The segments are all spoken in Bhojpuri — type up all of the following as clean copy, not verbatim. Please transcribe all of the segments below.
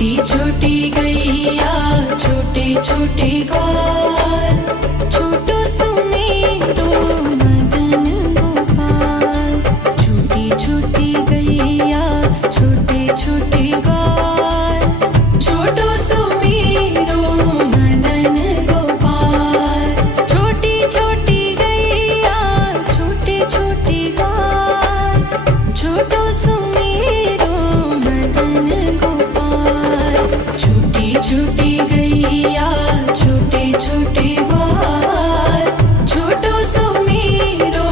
छोटी छोटी गैया छोटे छोटे ग्वाल, छोटो सुमेरो मदन गोपाल। छोटी छोटी गैया छोटे छोटे ग्वाल, छोटो सुमेरो मदन गोपाल। छोटी छोटी गैया छोटे छोटे ग्वाल, छोटो सुमेरो मदन गोपाल। छोटी छोटी गैया छोटे छोटे ग्वाल, छोटो सुमेरो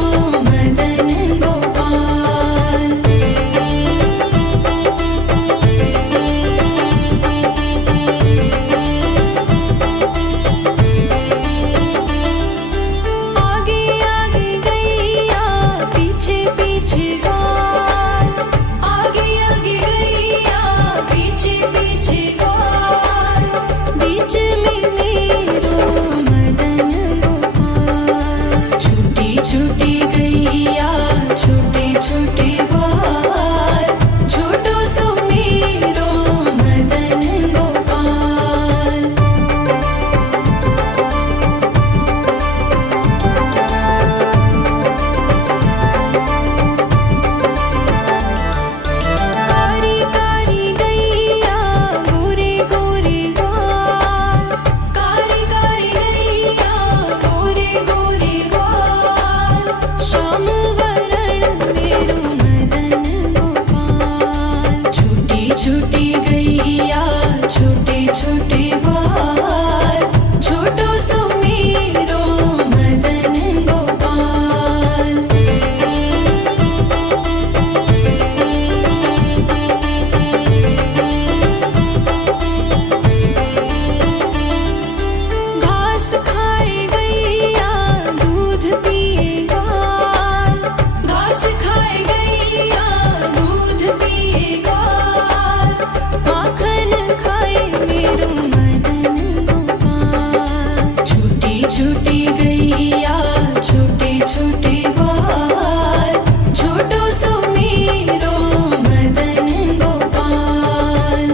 मदन गोपाल। आगे आगे गैया पीछे पीछे ग्वाल, आगे आगे गैया पीछे पीछे ग्वाल। बीच में मेरो मदन गोपाल। छोटी छोटी गैया छोटे छोटे ग्वाल, छोटो सुमेरो मदन गोपाल। कारी कारी गैया गोरे गोरे ग्वाल, कारी कारी गैया गोरे गोरे ग्वाल। श्याम वरण मेरो मदन गोपाल। छोटी छोटी गैया छोटे छोटे ग्वाल, छोटो सुमेरो मदन गोपाल। घास खाए गैया दूध पिए ग्वाल, घास खाए गैया दूध पिए ग्वाल। माखन खाए मेरो मदन गोपाल। छोटी छोटी गैया छोटे छोटे ग्वाल, छोटो सुमेरो मदन गोपाल।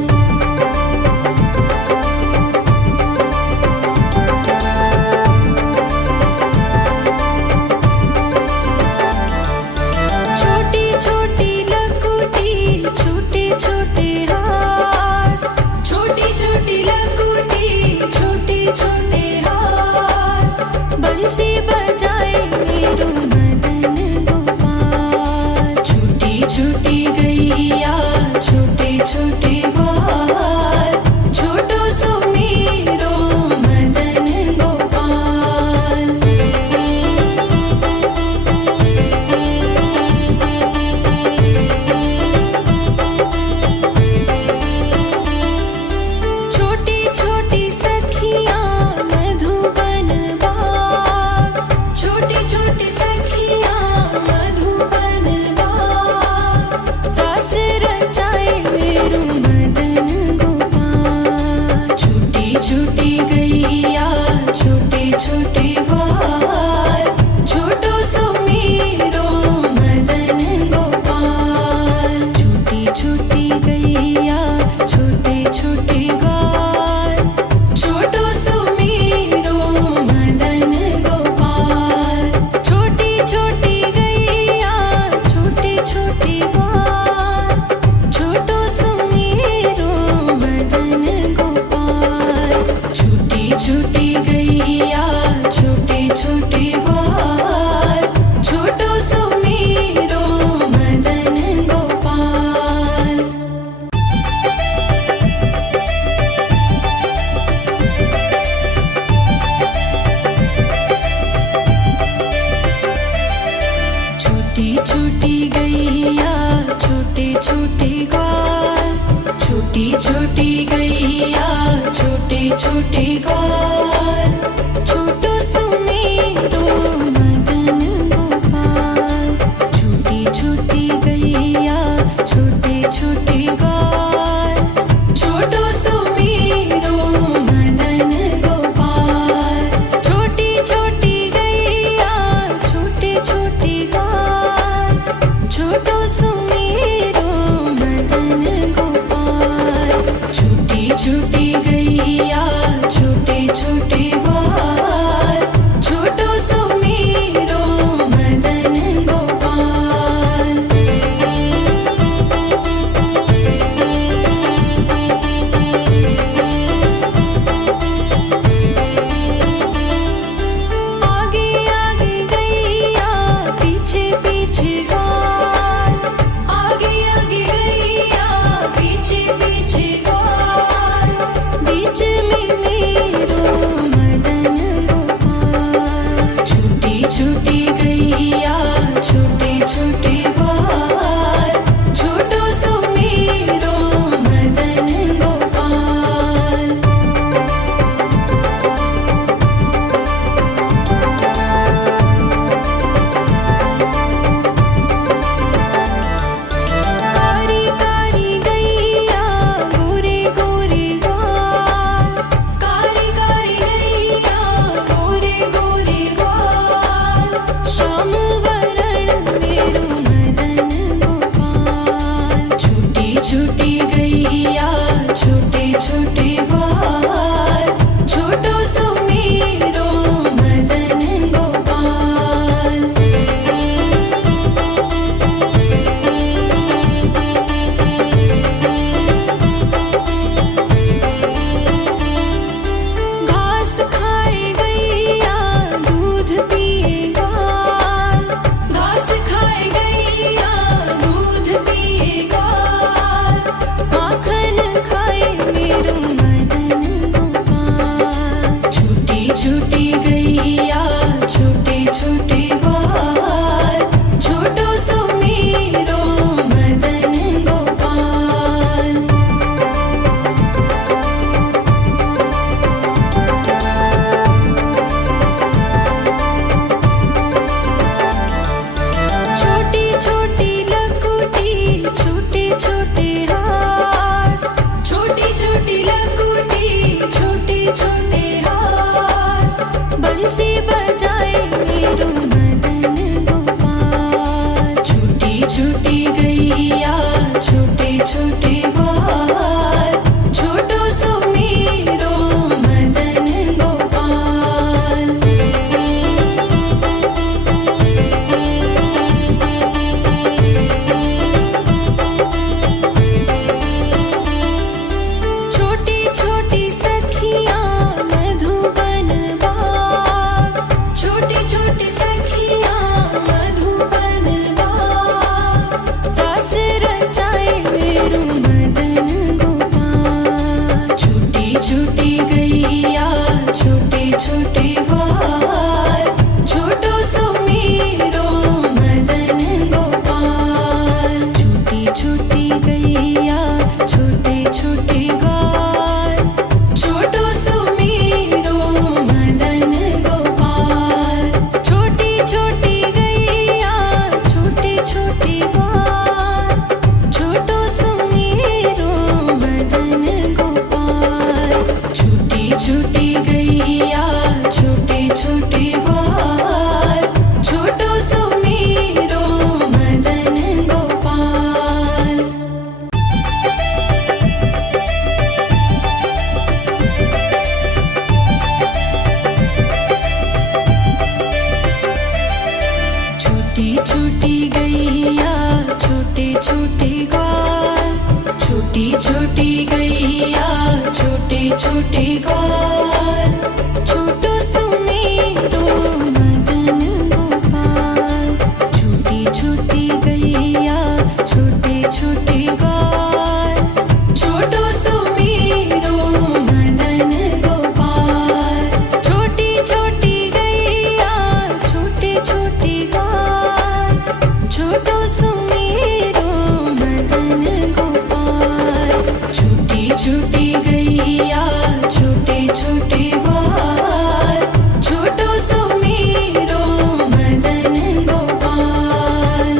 छोटी छोटी लकुटी छोटे छोटे हाथ, छोटी छोटी लकुटी छोटे छोटे हाथ। बंसी बजाए मेरो मदन गोपाल। छोटी छोटी गैया छोटे छोटे ग्वाल, छोटो सुमेरो मदन गोपाल। छोटी छोटी सखियाँ मधुबन बाग, छोटी छोटी सखियाँ मधुबन बाग। रास रचाए मेरो मदन गोपाल। छोटी छोटी गैया छोटे छोटे ग्वाल, छोटो सुमेरो मदन गोपाल। छोटी छोटी गैया छोटे छोटे ग्वाल, छोटो सुमेरो मदन गोपाल। छोटी छोटी गैया छोटे छोटे ग्वाल, छोटो सुमेरो मदन गोपाल। छोटी छोटी गैया छोटे छोटे ग्वाल, छोटो सुमेरो मदन गोपाल। छोटी छोटी गैया छोटे छोटे ग्वाल, छोटी छोटी गैया छोटे छोटे ग्वाल, छोटो सुमेरो मदन गोपाल। छोटी छोटी गैया छोटे छोटे ग्वाल, छोटो सुमेरो मदन गोपाल। छोटी छोटी गैया छोटे छोटे ग्वाल, छोटो सुमेरो मदन गोपाल। छोटी छोटी छोटी सखियाँ मधुबन बाग, छोटी छोटी सखियाँ मधुबन बाग, रास रचाए मेरू मदन गोपाल। छोटी छोटी गैया छोटे छोटे ग्वाल, छोटो सुमीरो मदन गोपाल। छोटी छोटी गैया छोटे छोटे ग्वाल, छोटो सुमीरो मदन गोपाल। छोटी छोटी गैया छोटे छोटे ग्वाल, छोटो सुमीरो मदन गोपाल। छोटी छोटी गैया छोटे छोटे ग्वाल, छोटो सुमीरो मदन गोपाल। छोटी छोटी गैया छोटे छोटे ग्वाल, छोटी छोटी गैया छोटे छोटे ग्वाल, छोटो सुमीरो मदन गोपाल। छोटी छोटी गैया छोटे छोटे ग्वाल, छोटो सुमीरो मदन गोपाल। छोटी छोटी गैया छोटे छोटे ग्वाल, छोटो सुमीरो मदन गोपाल। छोटी छोटी गैया छोटे छोटे ग्वाल, छोटो सुमीरो मदन गोपाल।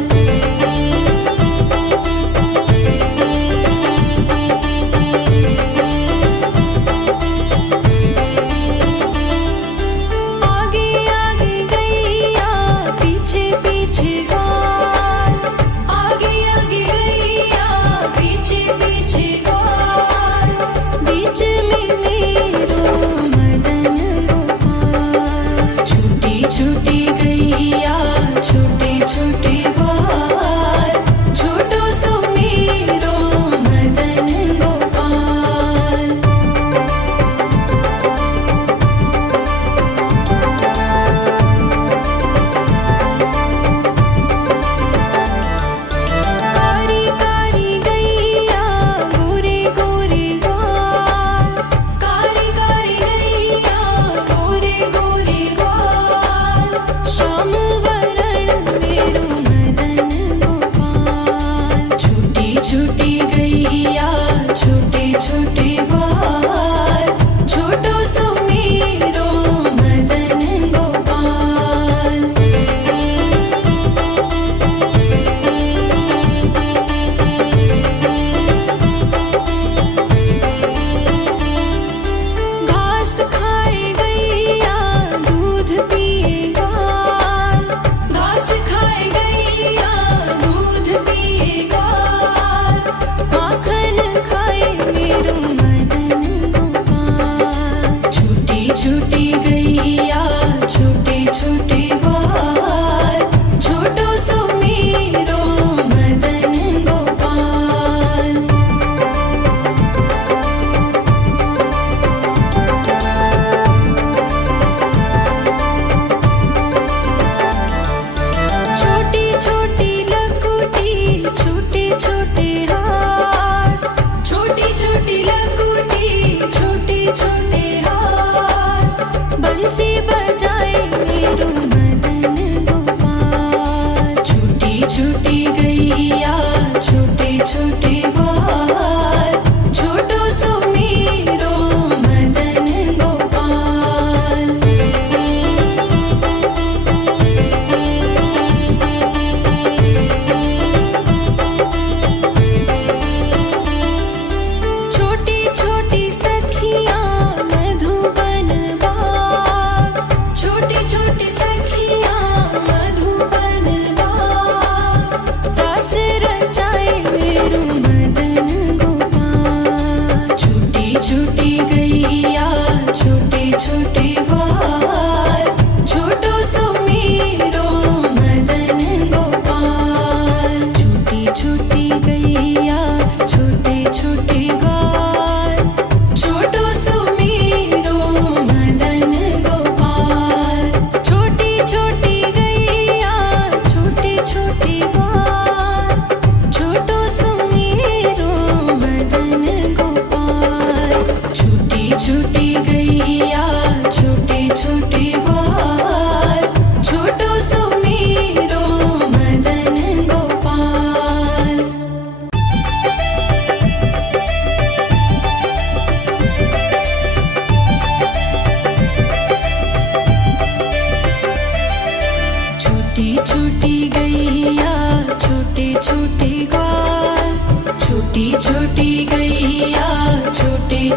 आगे आगे गैया पीछे पीछे ग्वाल, आगे आगे गैया पीछे पीछे ग्वाल,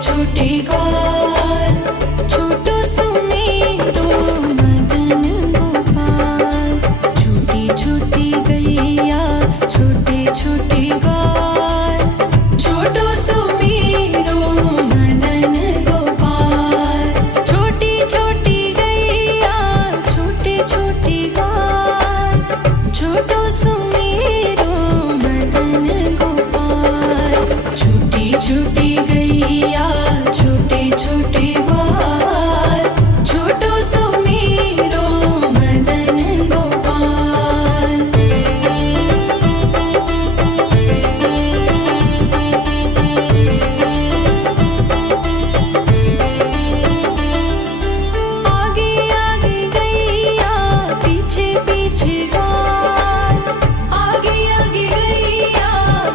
छोटे ग्वाल, छोटो सुमेरो मदन गोपाल। छोटी छोटी गैया छोटे छोटे ग्वाल, छोटो सुमेरो मदन गोपाल। छोटी छोटी गैया छोटे छोटे ग्वाल, छोटो सुमेरो मदन गोपाल। छोटी छोटी गैया छोटे छोटे ग्वाल, छोटो सुमेरो मदन गोपाल। आगे आगे गैया पीछे पीछे ग्वाल, आगे आगे गैया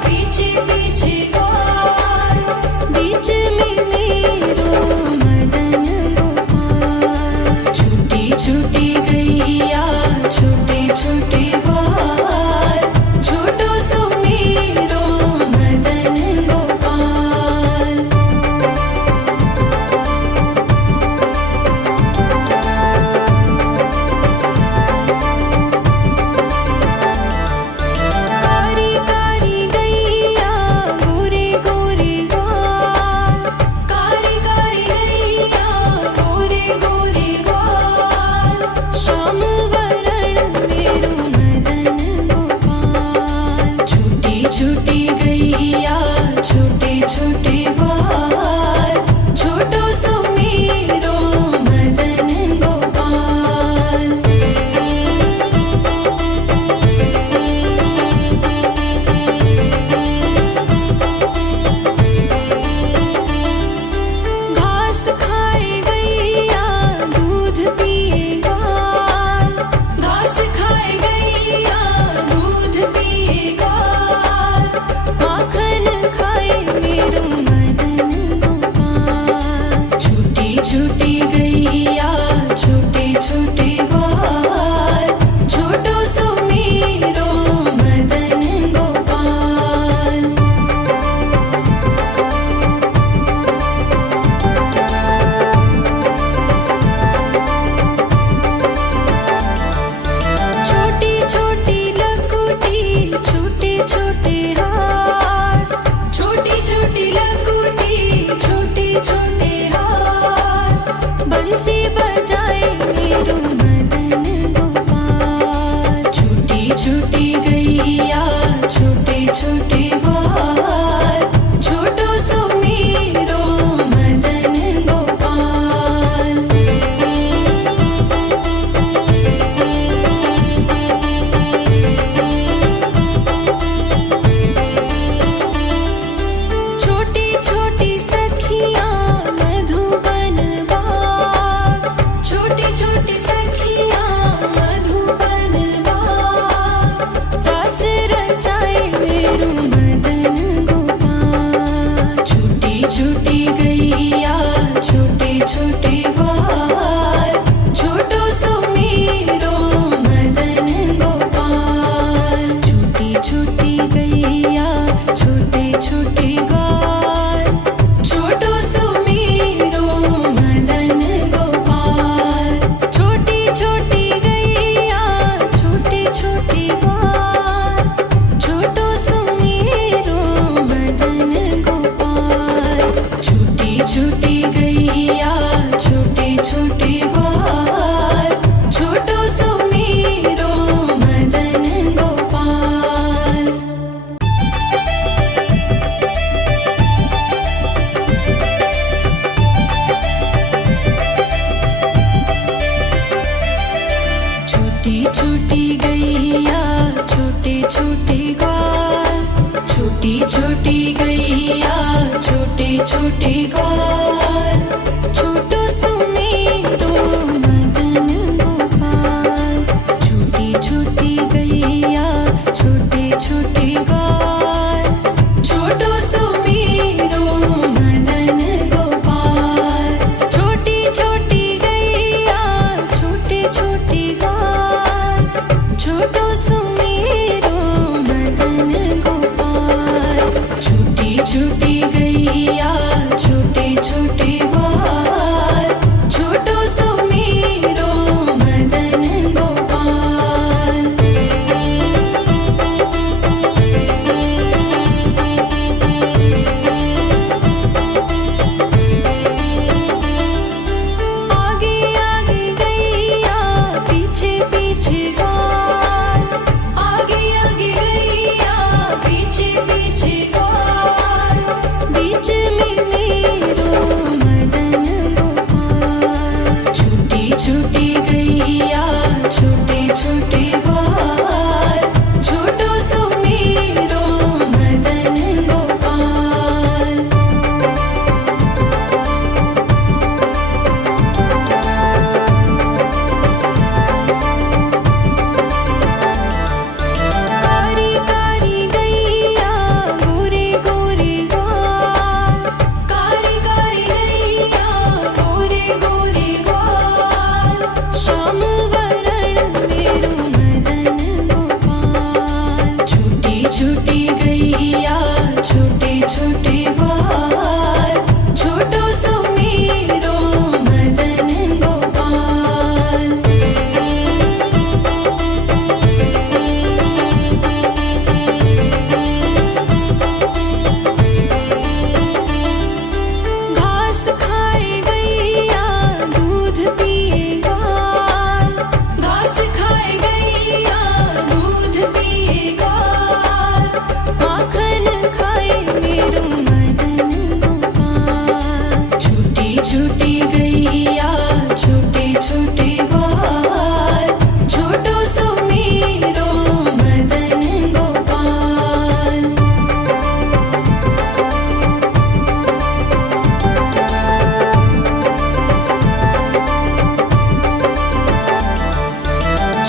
पीछे पीछे ग्वाल। बीच में मेरो मदन गोपाल। छोटी छोटी गैया छोटे छोटे ग्वाल, छोटो सुमेरो मदन गोपाल। कारी कारी गैया गोरे गोरे ग्वाल, कारी कारी गैया गोरे गोरे ग्वाल। श्याम वरण मेरो मदन गोपाल। छोटी छोटी गैया छोटे छोटे ग्वाल, छोटो सुमेरो मदन गोपाल। घास खाए गैया दूध पिए ग्वाल, घास खाए गैया दूध पिए ग्वाल। माखन खाए मेरो मदन गोपाल। छोटी छोटी गैया छोटे छोटे ग्वाल, छोटो सुमेरो मदन गोपाल। छोटी छोटी लकुटी छोटे छोटे हाथ, छोटी छोटी लकुटी छोटे छोटे हाथ। बंसी बजाए मेरो मदन गोपाल। छोटी छोटी गैया छोटे छोटे ग्वाल, छोटो सुमेरो मदन गोपाल। छोटी छोटी सखियाँ मधुबन बाग, छोटी छोटी सखियाँ मधुबन बाग। रास रचाए मेरो मदन गोपाल। छोटी छोटी गैया छोटे छोटे ग्वाल, छोटो सुमेरो मदन गोपाल। छोटी छोटी गैया छोटे छोटे ग्वाल, छोटो सुमेरो मदन गोपाल। छोटी छोटी गैया छोटे छोटे ग्वाल, छोटो सुमेरो मदन गोपाल। छोटी छोटी गैया छोटे छोटे ग्वाल, छोटो सुमेरो मदन गोपाल। छोटी छोटी गैया छोटे छोटे ग्वाल, छोटी छोटी गैया छोटे छोटे ग्वाल। छोटो सुमेरो मदन गोपाल। छोटी छोटी गैया छोटे छोटे ग्वाल, छोटो सुमेरो मदन गोपाल। छोटी छोटी गैया छोटे छोटे ग्वाल, छोटो सुमेरो मदन गोपाल। छोटी छोटी गैया छोटे छोटी गैया छोटे छोटे ग्वाल, छोटो सुमेरो मदन गोपाल।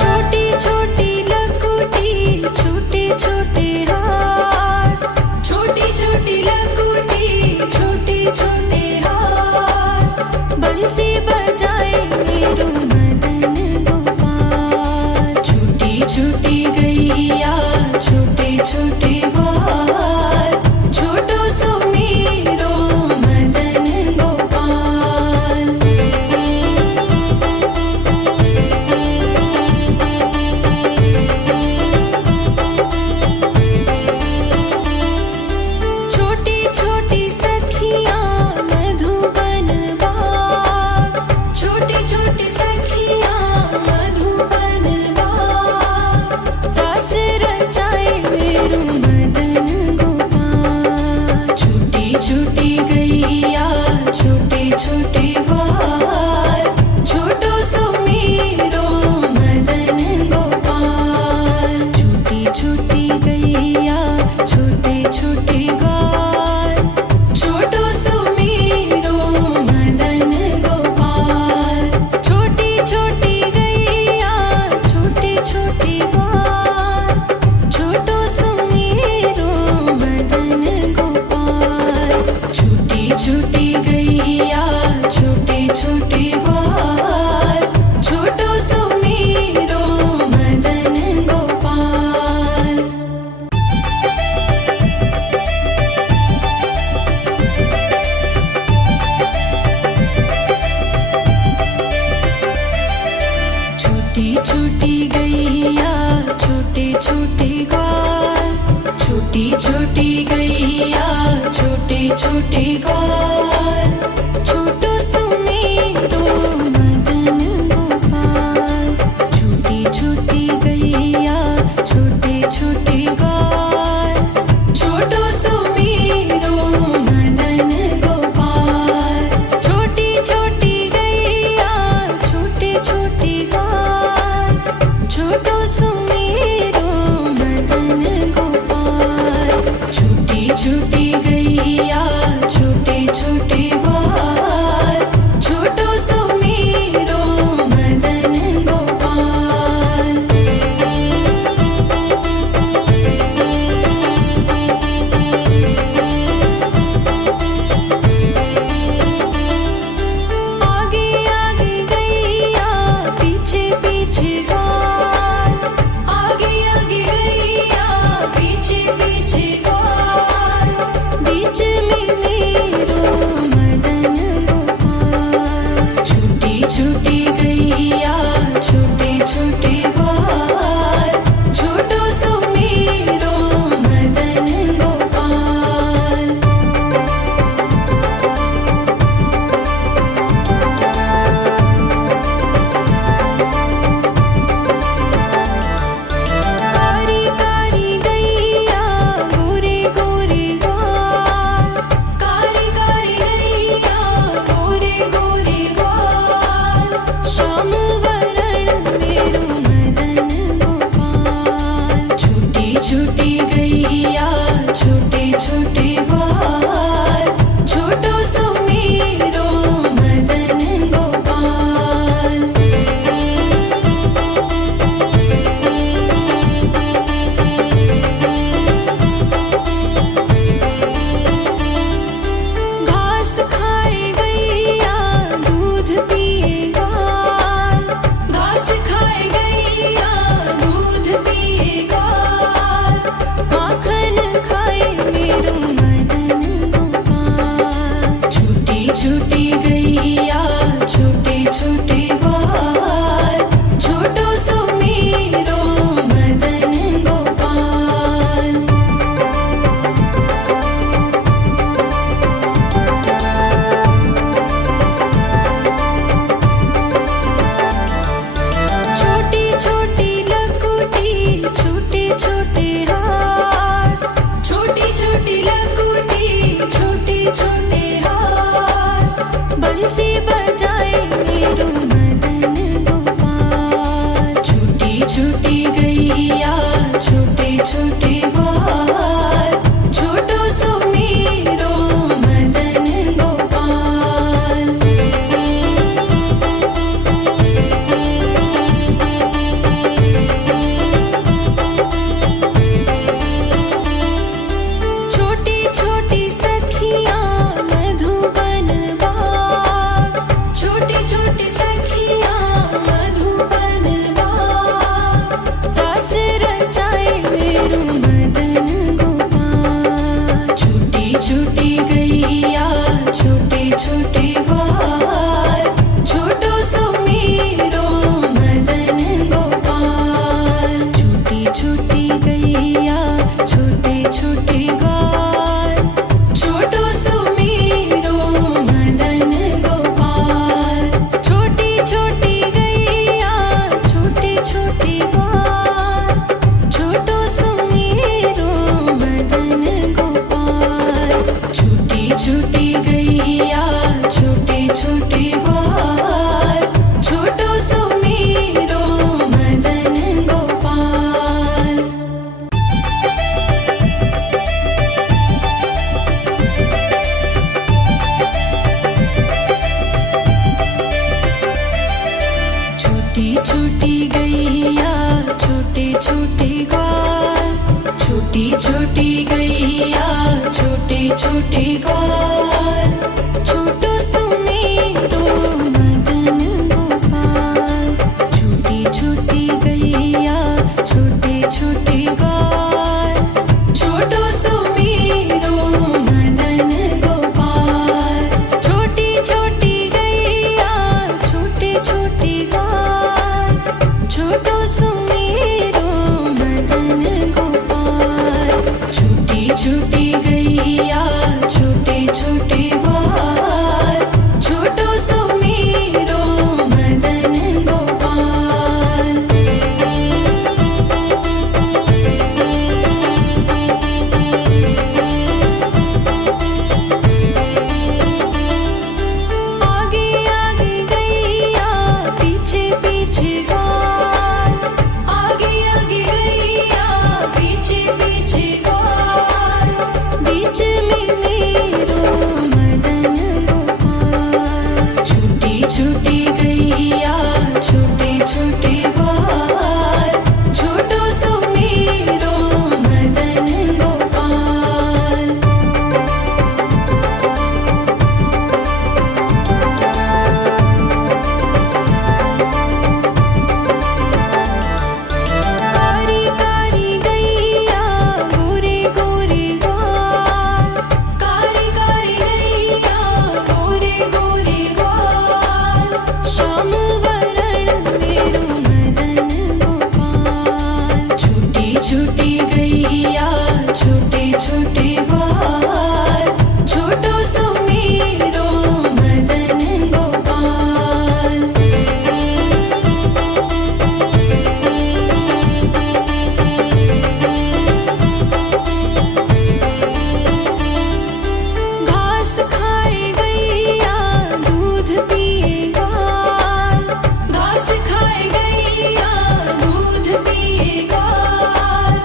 छोटी छोटी लकुटी छोटे छोटे हाथ, छोटी छोटी लकुटी छोटे छोटे हाथ, बंसी बजाए मेरो मदन गोपाल। छोटी छोटी गैया छोटे छोटे ग्वाल, छोटो सुमेरो मदन गोपाल। छोटी छोटी सखियाँ मधुबन बाग, छोटी छोटी सखियाँ मधुबन बाग, रास रचाए मेरो मदन गोपाल। छोटी छोटी गैया छोटे छोटे ग्वाल, छोटो सुमेरो मदन गोपाल। छोटी छोटी गैया छोटे छोटे ग्वाल, छोटो सुमेरो मदन गोपाल। छोटी छोटी गैया छोटे छोटे ग्वाल, छोटो सुमेरो मदन गोपाल। छोटी छोटी गैया छोटे छोटे ग्वाल, छोटो सुमेरो मदन गोपाल। छोटी छोटी गैया छोटे छोटे ग्वाल, छोटी छोटी गैया छोटे छोटे ग्वाल, छोटो सुमेरो मदन गोपाल। छोटी छोटी गैया छोटे छोटे ग्वाल, छोटो सुमेरो मदन गोपाल। छोटी छोटी गैया छोटे छोटे ग्वाल, छोटो सुमेरो मदन गोपाल। छोटी छोटी गैया छोटे छोटे ग्वाल, छोटो सुमेरो मदन गोपाल। आगे आगे गैया पीछे पीछे ग्वाल, आगे आगे गैया पीछे पीछे ग्वाल, बीच में मेरो मदन गोपाल। छोटी छोटी गैया छोटे छोटे ग्वाल, छोटो सुमेरो मदन गोपाल। कारी कारी गैया गोरे गोरे ग्वाल, कारी कारी गैया गोरे गोरे ग्वाल, श्याम वरण मेरो मदन गोपाल। छोटी छोटी गैया छोटे छोटे ग्वाल, छोटो सुमेरो मदन गोपाल। घास खाए गैया दूध पिए ग्वाल, घास खाए गैया दूध पिए ग्वाल, माखन खाए मेरो मदन गोपाल। छोटी छोटी गैया छोटे छोटे ग्वाल, छोटो सुमेरो मदन गोपाल। छोटी छोटी लकुटी छोटे छोटे हाथ, छोटी छोटी लकुटी छोटे छोटे हाथ, छोटे ग्वाल, छोटो सुमेरो मदन गोपाल। छोटी छोटी गैया छोटे छोटे ग्वाल, छोटो सुमेरो मदन गोपाल। छोटी छोटी गैया छोटे छोटे ग्वाल, छोटो सुमेरो मदन गोपाल। छोटी छोटी गैया छोटे छोटे ग्वाल, छोटो सुमेरो मदन गोपाल। आगे आगे गैया पीछे पीछे ग्वाल, आगे आगे गैया पीछे पीछे ग्वाल। बीच में मेरो मदन गोपाल। छोटी छोटी गैया छोटे छोटे ग्वाल, छोटो सुमेरो मदन गोपाल। कारी कारी गैया गोरे गोरे ग्वाल, कारी कारी गैया गोरे गोरे ग्वाल। श्याम वरण मेरो मदन गोपाल। छोटी छोटी गैया छोटे छोटे ग्वाल, छोटो सुमेरो मदन गोपाल। घास खाए गैया दूध पिए ग्वाल, घास खाए गैया दूध पिए ग्वाल।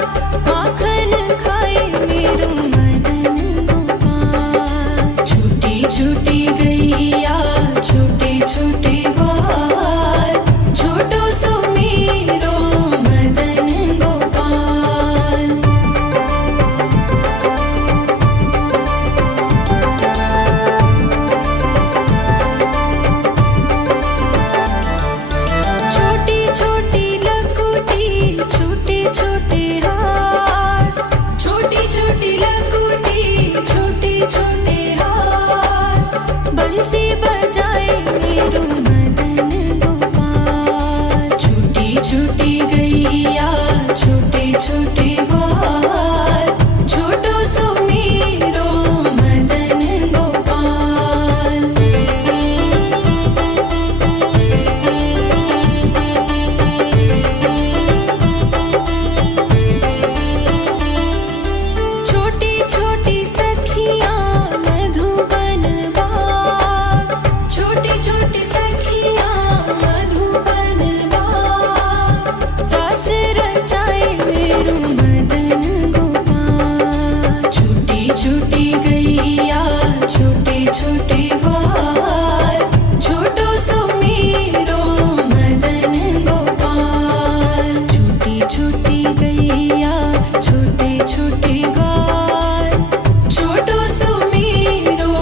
माखन खाए मेरो मदन गोपाल। छोटी छोटी गैया छोटे छोटे ग्वाल, छोटो सुमेरो मदन गोपाल। छोटी छोटी लकुटी छोटे छोटे हाथ, छोटी छोटी लकुटी छोटे छोटे हाथ। बंसी बजाए मेरो मदन गोपाल। छोटी छोटी गैया छोटे छोटे ग्वाल, छोटो सुमेरो मदन गोपाल। छोटी छोटी सखियाँ मधुबन बाग, छोटी छोटी सखियाँ मधुबन बाग। रास रचाए मेरो मदन गोपाल। छोटी छोटी गैया छोटे छोटे ग्वाल, छोटो सुमेरो मदन गोपाल। छोटी छोटी गैया छोटे छोटे ग्वाल, छोटो सुमेरो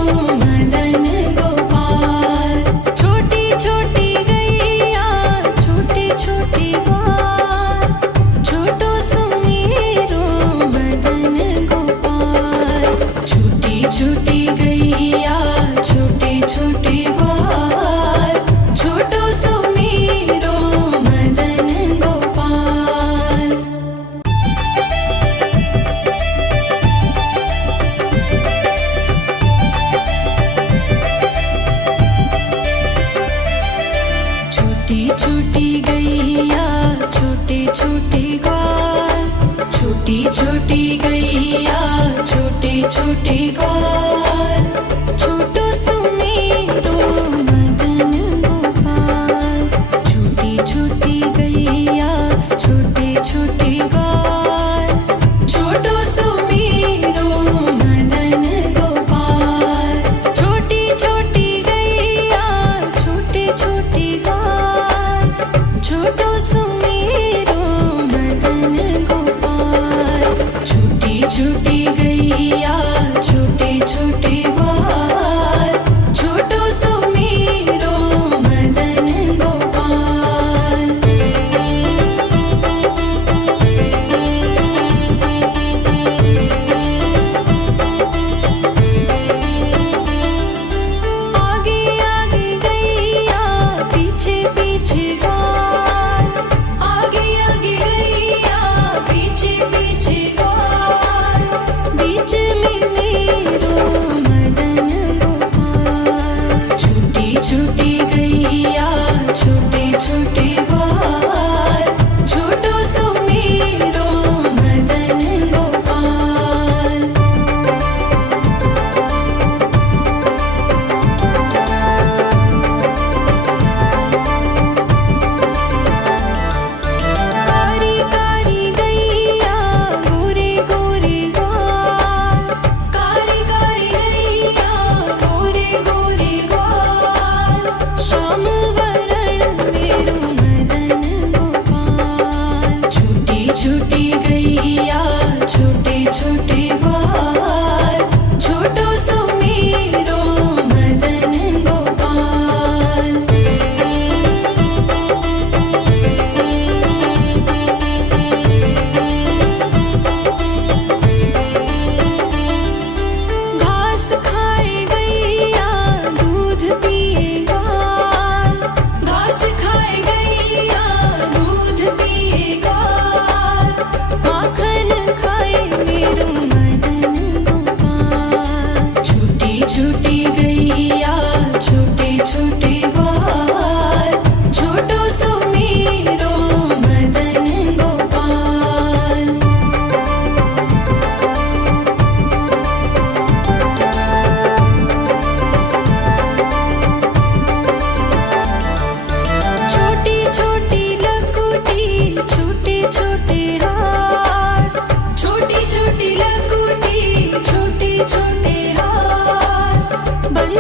मदन गोपाल। छोटी छोटी गैया छोटे छोटे ग्वाल, छोटो सुमेरो मदन गोपाल। छोटी छोटी गैया छोटे छोटे ग्वाल, छोटो सुमेरो मदन गोपाल। छोटी छोटी गैया छोटे छोटे ग्वाल, छोटी छोटी गैया छोटे छोटे ग्वाल, छोटो सुमेरो मदन गोपाल। छोटी छोटी गैया छोटे छोटे ग्वाल, छोटो सुमेरो मदन गोपाल। छोटी छोटी गैया छोटे छोटे ग्वाल, छोटो सुमेरो मदन गोपाल। छोटी छोटी गैया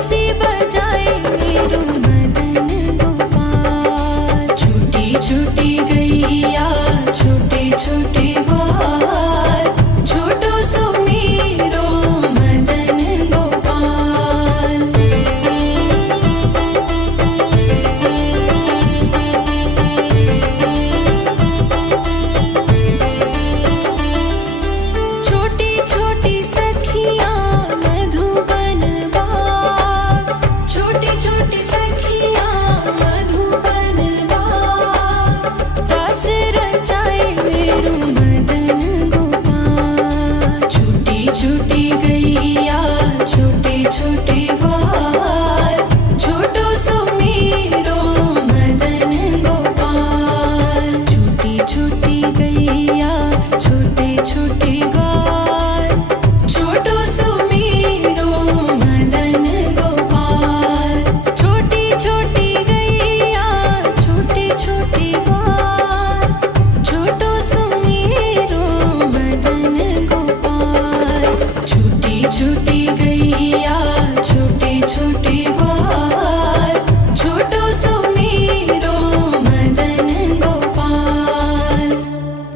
सी